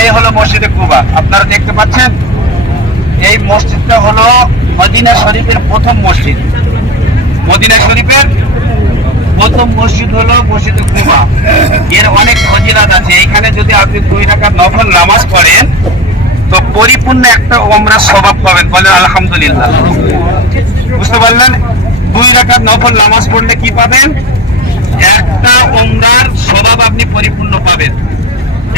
এই আপনারা দেখতে পাচ্ছেন? এই মসজিদটা হলো মদিনা শরীফের প্রথম মসজিদ। মদিনা শরীফের প্রথম মসজিদ হলো মসজিদে কুবা। এর অনেক ফজিলাত আছে। এখানে যদি আপনি দুই রাকাত নফল নামাজ পড়েন তো পরিপূর্ণ একটা ওমরা স্বভাব পাবেন, বলেন আলহামদুলিল্লাহ। বুঝতে পারলেন? দুই রাকাত নফল নামাজ পড়লে কি পাবেন? একটা ওমরার স্বভাব আপনি পরিপূর্ণ পাবেন।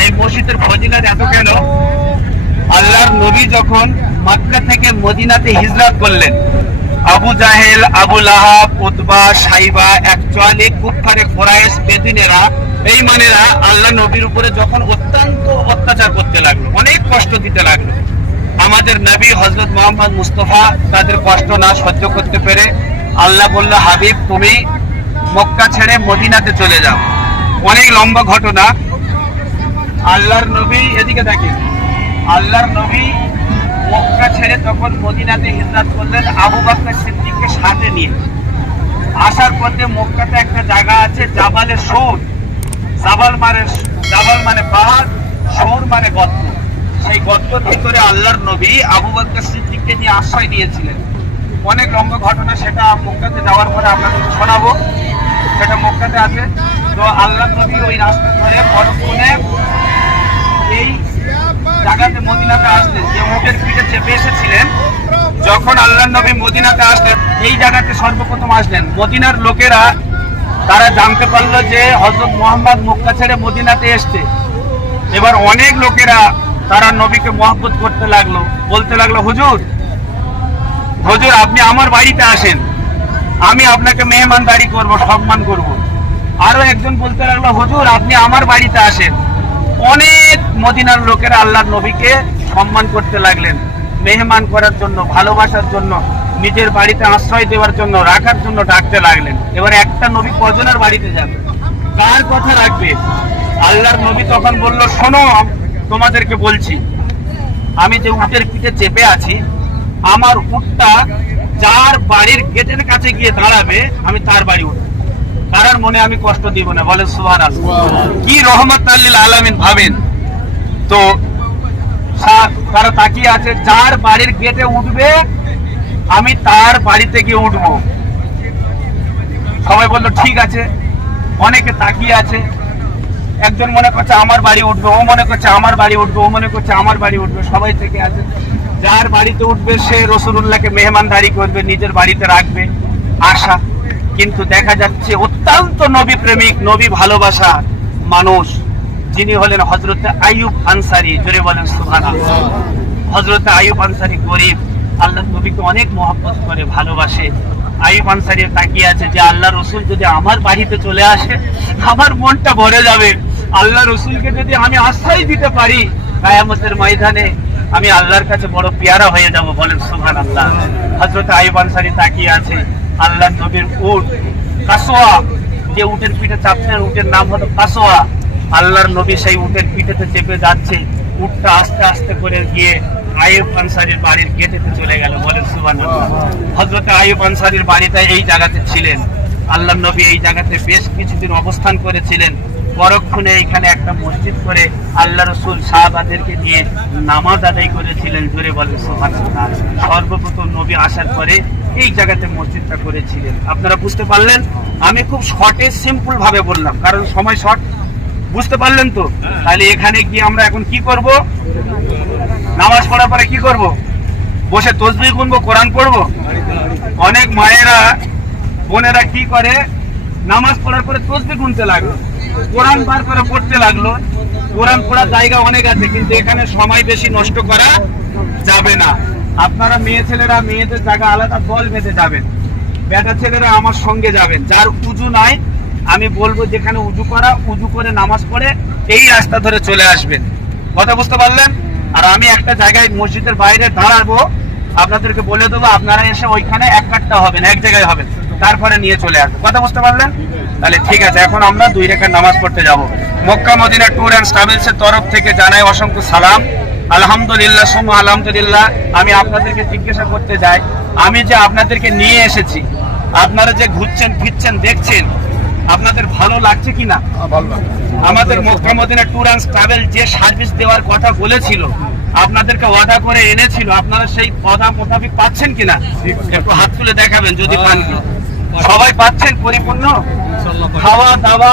এই মসজিদের ফজিলাত এত কেন? আল্লাহর নবী যখন মক্কা থেকে মদিনাতে হিজরত করলেন, Abu Jahl, Abu Lahab, Utba, Shaiba actually কুফারে Quraish বেদিনেরা এই মানেরা আল্লাহ নবীর উপরে যখন অত্যন্ত অত্যাচার করতে লাগল, অনেক কষ্ট দিতে লাগল, আমাদের নবী হজরত মোহাম্মদ মুস্তফা তাদের কষ্ট না সহ্য করতে পেরে আল্লাহ বলল, হাবিব, তুমি মক্কা ছেড়ে মদিনাতে চলে যাও। অনেক লম্বা ঘটনা। আল্লাহর নবী এদিকে দেখেন, আল্লাহর নবী মক্কা ছেড়ে তখন মদিনাতে হিজরত করলেন আবু বকর সিদ্দিককে সাথে নিয়ে। আসার পথে মক্কাতে একটা জায়গা আছে জাবালে সৌর জাবাল মানে জাবাল মানে পাহাড় সৌর মানে গর্ত। সেই গর্তের ভিতরে আল্লাহর নবী আবু বকর সিদ্দিককে নিয়ে আশ্রয় নিয়েছিলেন। অনেক লম্বা ঘটনা সেটা মক্কাতে যাওয়ার পরে আপনাদের শোনাবো। সেটা মক্কাতে আছে। তো আল্লাহ নবী ওই রাস্তা ধরে পরক্ষণে এই জায়গাতে মদিনাতে আসলেন। যে উটের পিঠে চেপে এসেছিলেন। যখন আল্লাহ নবী মদিনাতে আসলেন, এই জায়গাতে সর্বপ্রথম আসলেন। মদিনার লোকেরা তারা জানতে পারল যে হজরত মোহাম্মদ মক্কা ছেড়ে মদিনাতে এসছে। এবার অনেক লোকেরা তারা নবীকে মহব্বত করতে লাগল। বলতে লাগল, হুজুর হুজুর, আপনি আমার বাড়িতে আসেন। আমি আপনাকে মেহমানদারি করব, সম্মান করব। আরও একজন বলতে লাগল, হুজুর, আপনি আমার বাড়িতে আসেন। অনেক মদিনার লোকেরা আল্লাহর নবীকে সম্মান করতে লাগলেন। মেহমান করার জন্য, ভালোবাসার জন্য। নিজের বাড়িতে আশ্রয় দেওয়ার জন্য, রাখার জন্য ডাকতে লাগলেন। এবার একটা নবী কজনের বাড়িতে যাবে? কার কথা রাখবে? আল্লাহর নবী তখন বলল, শোনো, তোমাদেরকে বলছি, আমি যে উটের পিঠে চেপে আছি, আমার উটটা যার বাড়ির গেটের কাছে গিয়ে দাঁড়াবে, আমি তার বাড়ি উঠবো। কারোর মনে আমি কষ্ট দিব না। বলে সুহান কি রহমত আল্লিল আলামিন, ভাবেন? তো তারা তাকিয়ে আছে, যার বাড়ির গেটে উঠবে আমি তার বাড়িতে গিয়ে উঠবো। সবাই বলল, ঠিক আছে। অনেকে তাকিয়ে আছে। একজন মনে করছে, আমার বাড়ি উঠবে। ও মনে করছে, আমার বাড়ি উঠবে। ও মনে করছে, আমার বাড়ি উঠবে। সবাই থেকে আছে। যার বাড়িতে উঠবে, সে রসুল্লাহকে মেহমানদারি করবে, নিজের বাড়িতে রাখবে, আশা। কিন্তু দেখা যাচ্ছে, অত্যন্ত নবী প্রেমিক নবী ভালোবাসা মানুষ, যিনি হলেন হজরত আইয়ুব আনসারি। জোরে বলেন সুহান হজরত আইয়ুব আনসারি গরিব। আল্লাহ নবীকে অনেক মহব্বত করে, ভালোবাসে। আইয়ুব আনসারি তাকিয়ে আছে যে আল্লাহ রসুল যদি আমার বাড়িতে চলে আসে, আমার মনটা ভরে যাবে। আল্লাহ রসুলকে যদি আমি আশ্রয় দিতে পারি, কায়ামতের ময়দানে আমি আল্লাহর কাছে বড় পেয়ারা হয়ে যাব বলেন সুহান আল্লাহ হজরত আইয়ুব আনসারি তাকিয়ে আছে আল্লাহ নবীর উট। কাসোয়া, যে উটের পিঠে চাপছেন, উটের নাম হলো কাসোয়া। আল্লাহর নবী সেই উটের পিঠেতে চেপে যাচ্ছে। উটটা আস্তে আস্তে করে গিয়ে আইয়ুব আনসারির বাড়ির গেটেতে চলে গেল, বলেন সুবহানাল্লাহ। হযরত আইয়ুব আনসারির বাড়িতে এই জায়গাতে ছিলেন। আল্লাহ নবী এই জায়গাতে বেশ কিছুদিন অবস্থান করেছিলেন। পরক্ষণে এখানে একটা মসজিদ করে আল্লাহ রসুল সাহাবাদেরকে নিয়ে নামাজ আদায় করেছিলেন, জোরে সুবহানাল্লাহ। সর্বপ্রথম নবী আসার পরে এই জায়গাতে মসজিদটা করেছিলেন। আপনারা বুঝতে পারলেন? আমি খুব শর্টে সিম্পল ভাবে বললাম, কারণ সময় শর্ট বুঝতে পারলেন তো? তাহলে এখানে গিয়ে আমরা এখন কি করব? নামাজ পড়ার পরে কি করব? বসে তসবি গুনবো কোরআন পড়ব? অনেক মায়েরা বোনেরা কি করে? নামাজ পড়ার পরে তসবি গুনতে লাগল। কোরআন বার করে পড়তে লাগল। কোরআন পড়ার জায়গা অনেক আছে কিন্তু এখানে সময় বেশি নষ্ট করা যাবে না। আপনারা মেয়ে ছেলেরা মেয়েদের জায়গা আলাদা দল বেঁধে যাবেন। বেটা ছেলেরা আমার সঙ্গে যাবেন যার উজু নাই আমি বলব যেখানে উজু করা, উজু করে নামাজ পড়ে, এই রাস্তা ধরে চলে আসবেন। কথা বুঝতে পারলেন? আর আমি একটা জায়গায় মসজিদের বাইরে দাঁড়াবো, আপনাদেরকে বলে দেবো, আপনারা এসে ওইখানে এক কাটটা হবেন, এক জায়গায় হবেন। তারপরে নিয়ে চলে আসবে। কথা বুঝতে পারলেন? তাহলে ঠিক আছে, এখন আমরা দুই রেখার নামাজ পড়তে যাব। Mecca Medina tour and travels এর তরফ থেকে জানাই অসংখ্য সালাম। আলহামদুলিল্লাহ সুমা আলহামদুলিল্লাহ। আমি আপনাদেরকে জিজ্ঞাসা করতে যাই, আমি যে আপনাদেরকে নিয়ে এসেছি, আপনারা যে ঘুরছেন, ফিরছেন, দেখছেন আপনাদের ভালো লাগছে কি না আমাদের Mecca Medina tour and travel যে সার্ভিস দেওয়ার কথা বলেছিল আপনাদেরকে অর্ডার করে এনেছিল আপনারা সেই কথা মোতাবেক পাচ্ছেন কিনা? একটু হাত তুলে দেখাবেন যদি পান। সবাই পাচ্ছেন পরিপূর্ণ? খাওয়া দাওয়া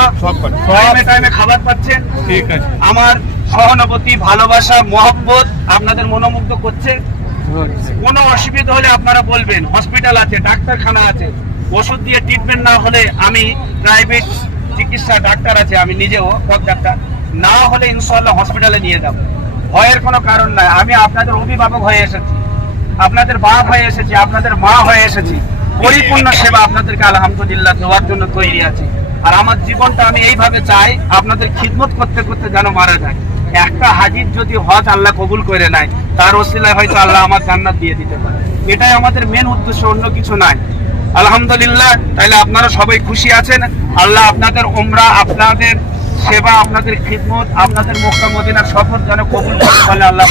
টাইমে টাইমে খাবার পাচ্ছেন? ঠিক আছে। আমার সহানুভূতি ভালোবাসা মহব্বত আপনাদের মনোমুগ্ধ করছে। কোনো অসুবিধা হলে আপনারা বলবেন হসপিটাল আছে ডাক্তারখানা আছে। ওষুধ দিয়ে ট্রিটমেন্ট না হলে আমি প্রাইভেট চিকিৎসা ডাক্তার আছে, আমি নিজেও সব ডাক্তার না হলে ইনশাল্লাহ হসপিটালে নিয়ে যাব। ভয়ের কোনো কারণ নাই। আমি আপনাদের অভিভাবক হয়ে এসেছি। আপনাদের বাপ হয়ে এসেছি, আপনাদের মা হয়ে এসেছি। পরিপূর্ণ সেবা আপনাদেরকে আলহামদুলিল্লাহ দেওয়ার জন্য তৈরি আছি। আর আমার জীবনটা আমি এইভাবে চাই, আপনাদের খিদমত করতে করতে যেন মারা যায়। একটা হাজির যদি হজ আল্লাহ কবুল করে নেয়, তার ওসিলায় হয়তো আল্লাহ আমার জান্নাত দিয়ে দিতে পারে। এটাই আমাদের মেন উদ্দেশ্য, অন্য কিছু নাই। আলহামদুলিল্লাহ, তাইলে আপনারা সবাই খুশি আছেন। আল্লাহ আপনাদের ওমরা আপনাদের সেবা, আপনাদের খিদমত, আপনাদের মক্কা, মদিনার সফর যেন কবুল করে বলে আল্লাহ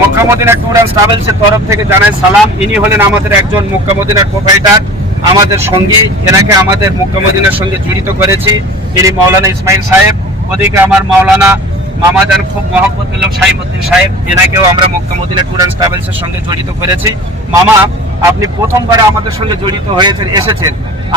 Mecca, Medina tour and travels এর তরফ থেকে জানাই সালাম। ইনি হলেন আমাদের একজন মক্কা, মদিনার প্রোভাইডার আমাদের সঙ্গী। এনাকে আমাদের মক্কা, মদিনার সঙ্গে জড়িত করেছি। তিনি মাওলানা ইসমাইল সাহেব, ওদিকে আমার মাওলানা মামাজান খুব মহব্বতুল্লাহ সাহিবুদ্দিন সাহেব। এনাকেও আমরা Mecca, Medina tour and travels এর সঙ্গে জড়িত করেছি। মামা আপনি প্রথমবার আমাদের সঙ্গে জড়িত হয়েছেন এসেছেন।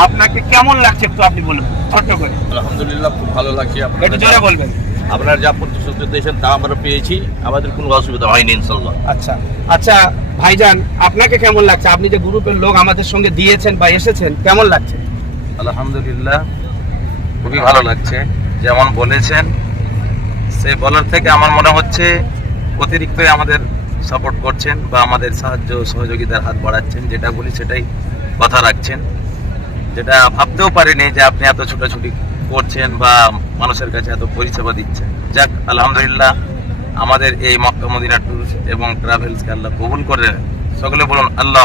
আপনাকে কেমন লাগছে একটু আপনি বলুন ছোট্ট করে। আলহামদুলিল্লাহ খুব ভালো লাগছে একটু জোরে বলবেন। আপনার যা প্রতিশ্রুতি দিয়েছেন তা আমরা পেয়েছি আমাদের কোনো অসুবিধা হয়নি ইনশাল্লাহ আচ্ছা। আচ্ছা ভাইজান আপনাকে কেমন লাগছে? আপনি যে গ্রুপের লোক আমাদের সঙ্গে দিয়েছেন বা এসেছেন কেমন লাগছে? আলহামদুলিল্লাহ খুবই ভালো লাগছে। যেমন বলেছেন সে বলার থেকে আমার মনে হচ্ছে অতিরিক্তই আমাদের সাপোর্ট করছেন বা আমাদের সাহায্য সহযোগিতার হাত বাড়াচ্ছেন যেটা বলি সেটাই কথা রাখছেন। যেটা ভাবতেও পারিনি যে আপনি এত ছুটাছুটি করছেন বা মানুষের কাছে এত পরিষেবা দিচ্ছেন। যাক আলহামদুলিল্লাহ আমাদের এই মক্কা মদিনা ট্যুর এবং ট্রাভেলসকে আল্লাহ কবুল করে সকলে বলুন আল্লাহ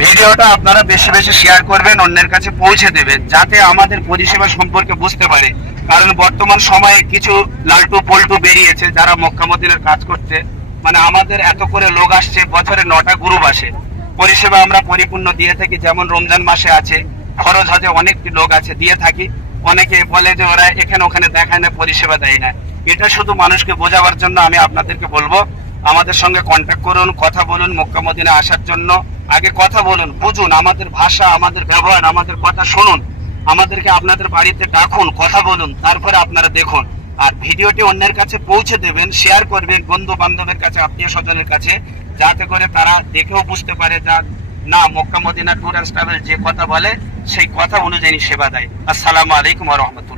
ভিডিওটা আপনারা বেশি বেশি শেয়ার করবেন অন্যের কাছে পৌঁছে দেবেন যাতে আমাদের পরিষেবা সম্পর্কে বুঝতে পারে। কারণ বর্তমান সময়ে কিছু লালটু পল্টু বেরিয়েছে যারা মক্কা মদিনার কাজ করছে। মানে আমাদের এত করে লোক আসছে, বছরে নটা গ্রুপ আসে। পরিষেবা আমরা পরিপূর্ণ দিয়ে থাকি, যেমন রমজান মাসে আছে, খরচ হজে অনেকটি লোক আছে, দিয়ে থাকি। অনেকে বলে যে ওরা এখানে ওখানে দেখায় না, পরিষেবা দেয় না। এটা শুধু মানুষকে বোঝাবার জন্য আমি আপনাদেরকে বলব, আমাদের সঙ্গে কন্ট্যাক্ট করুন, কথা বলুন, মক্কা মদিনা আসার জন্য। আগে কথা বলুন, বুঝুন, আমাদের ভাষা, আমাদের ব্যবহার, আমাদের কথা শুনুন। আমাদেরকে আপনাদের বাড়িতে ডাকুন, কথা বলুন, তারপরে আপনারা দেখুন। আর ভিডিওটি অন্যের কাছে পৌঁছে দেবেন শেয়ার করবেন বন্ধু বান্ধবের কাছে আত্মীয় স্বজনের কাছে, যাতে করে তারা দেখেও বুঝতে পারে যা, না, Mecca Medina tour and travel যে কথা বলে, সেই কথা অনুযায়ী সেবা দেয়। আসসালামু আলাইকুম রহমতুল্লাহ।